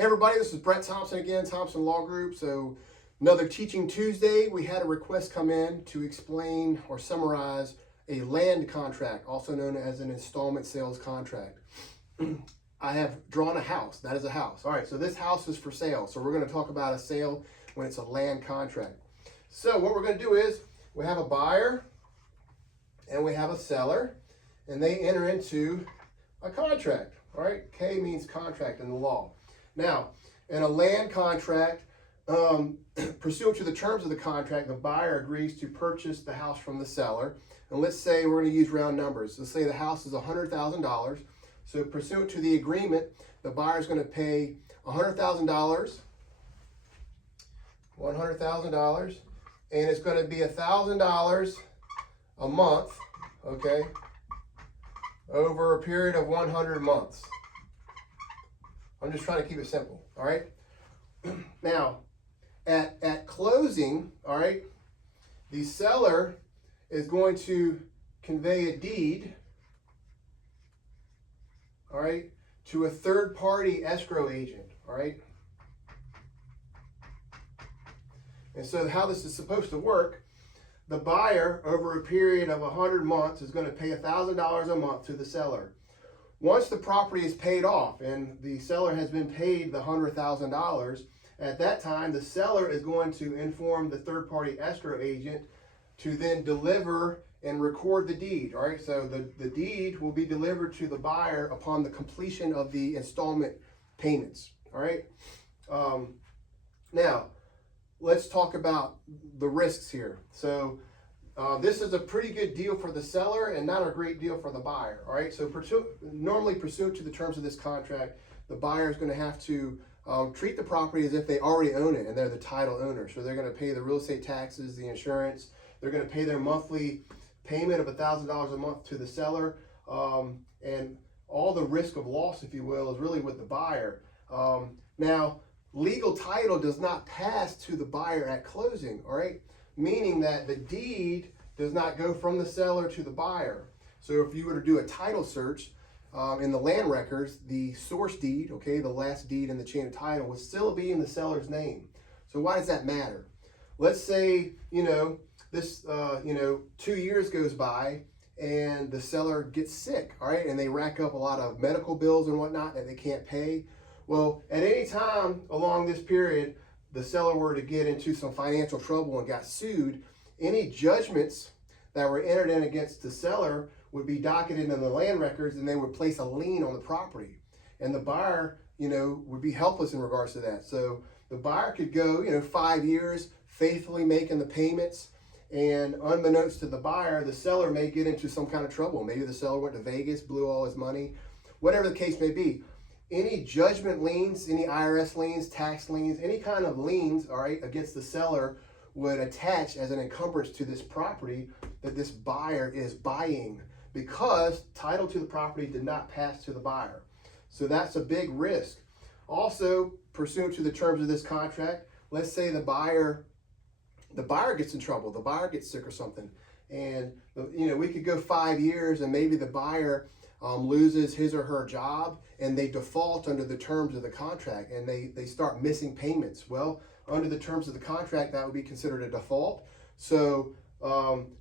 Hey everybody, this is Brett Thompson again, Thompson Law Group. So another Teaching Tuesday. We had a request come in to explain or summarize a land contract, also known as an installment sales contract. I have drawn a house. That is a house. All right, so this house is for sale. So we're going to talk about a sale when it's a land contract. So what we're going to do is we have a buyer and we have a seller, and they enter into a contract. All right, K means contract in the law. Now, in a land contract, pursuant to the terms of the contract, the buyer agrees to purchase the house from the seller. And let's say we're going to use round numbers. Let's say the house is $100,000. So pursuant to the agreement, the buyer is going to pay $100,000, $100,000, and it's going to be $1,000 a month, okay, over a period of 100 months. I'm just trying to keep it simple, all right? Now, at closing, all right, the seller is going to convey a deed, all right, to a third-party escrow agent, all right? And so how this is supposed to work, the buyer, over a period of 100 months, is going to pay $1,000 a month to the seller. Once the property is paid off and the seller has been paid the $100,000, at that time the seller is going to inform the third-party escrow agent to then deliver and record the deed. All right, so the deed will be delivered to the buyer upon the completion of the installment payments. All right. Now, let's talk about the risks here. So this is a pretty good deal for the seller and not a great deal for the buyer. All right, so normally pursuant to the terms of this contract, the buyer is going to have to treat the property as if they already own it and they're the title owner. So they're going to pay the real estate taxes, the insurance. They're going to pay their monthly payment of $1,000 a month to the seller, and all the risk of loss, if you will, is really with the buyer. Now, legal title does not pass to the buyer at closing, all right? Meaning that the deed does not go from the seller to the buyer. So if you were to do a title search in the land records, the source deed, okay, the last deed in the chain of title, would still be in the seller's name. So why does that matter? Let's say, this, 2 years goes by and the seller gets sick, all right, and they rack up a lot of medical bills and whatnot that they can't pay. Well, at any time along this period, the seller were to get into some financial trouble and got sued, any judgments that were entered in against the seller would be docketed in the land records, and they would place a lien on the property. And the buyer, would be helpless in regards to that. So the buyer could go, 5 years faithfully making the payments, and unbeknownst to the buyer, the seller may get into some kind of trouble. Maybe the seller went to Vegas, blew all his money, whatever the case may be. Any judgment liens, any IRS liens, tax liens, any kind of liens, all right, against the seller would attach as an encumbrance to this property that this buyer is buying, because title to the property did not pass to the buyer. So that's a big risk. Also, pursuant to the terms of this contract, let's say the buyer gets in trouble, the buyer gets sick or something, and we could go 5 years and maybe the buyer loses his or her job and they default under the terms of the contract and they start missing payments. Well, under the terms of the contract, that would be considered a default. So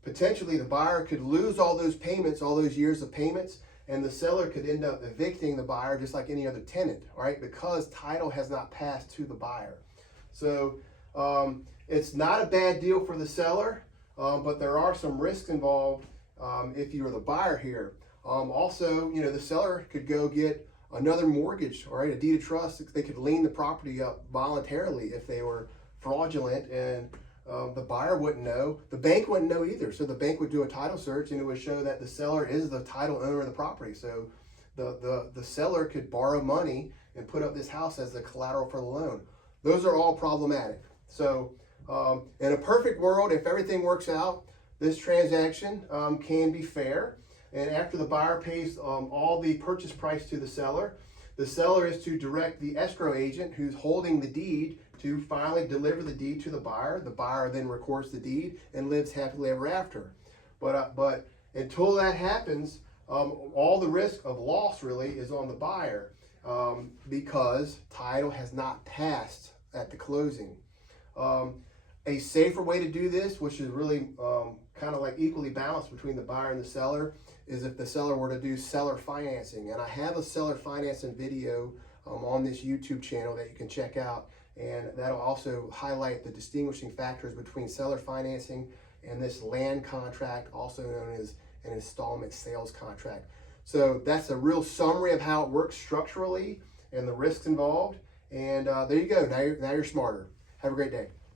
potentially the buyer could lose all those payments, all those years of payments, and the seller could end up evicting the buyer just like any other tenant, all right, because title has not passed to the buyer. So it's not a bad deal for the seller, but there are some risks involved if you are the buyer here. Also, the seller could go get another mortgage, all right, a deed of trust. They could lien the property up voluntarily if they were fraudulent, and the buyer wouldn't know. The bank wouldn't know either. So the bank would do a title search and it would show that the seller is the title owner of the property. So the seller could borrow money and put up this house as the collateral for the loan. Those are all problematic. So in a perfect world, if everything works out, this transaction can be fair. And after the buyer pays all the purchase price to the seller is to direct the escrow agent who's holding the deed to finally deliver the deed to the buyer. The buyer then records the deed and lives happily ever after. But until that happens, all the risk of loss really is on the buyer. because title has not passed at the closing. A safer way to do this, which is really kind of like equally balanced between the buyer and the seller, is if the seller were to do seller financing. And I have a seller financing video on this YouTube channel that you can check out, and that'll also highlight the distinguishing factors between seller financing and this land contract, also known as an installment sales contract. So that's a real summary of how it works structurally and the risks involved. And there you go. Now you're smarter. Have a great day.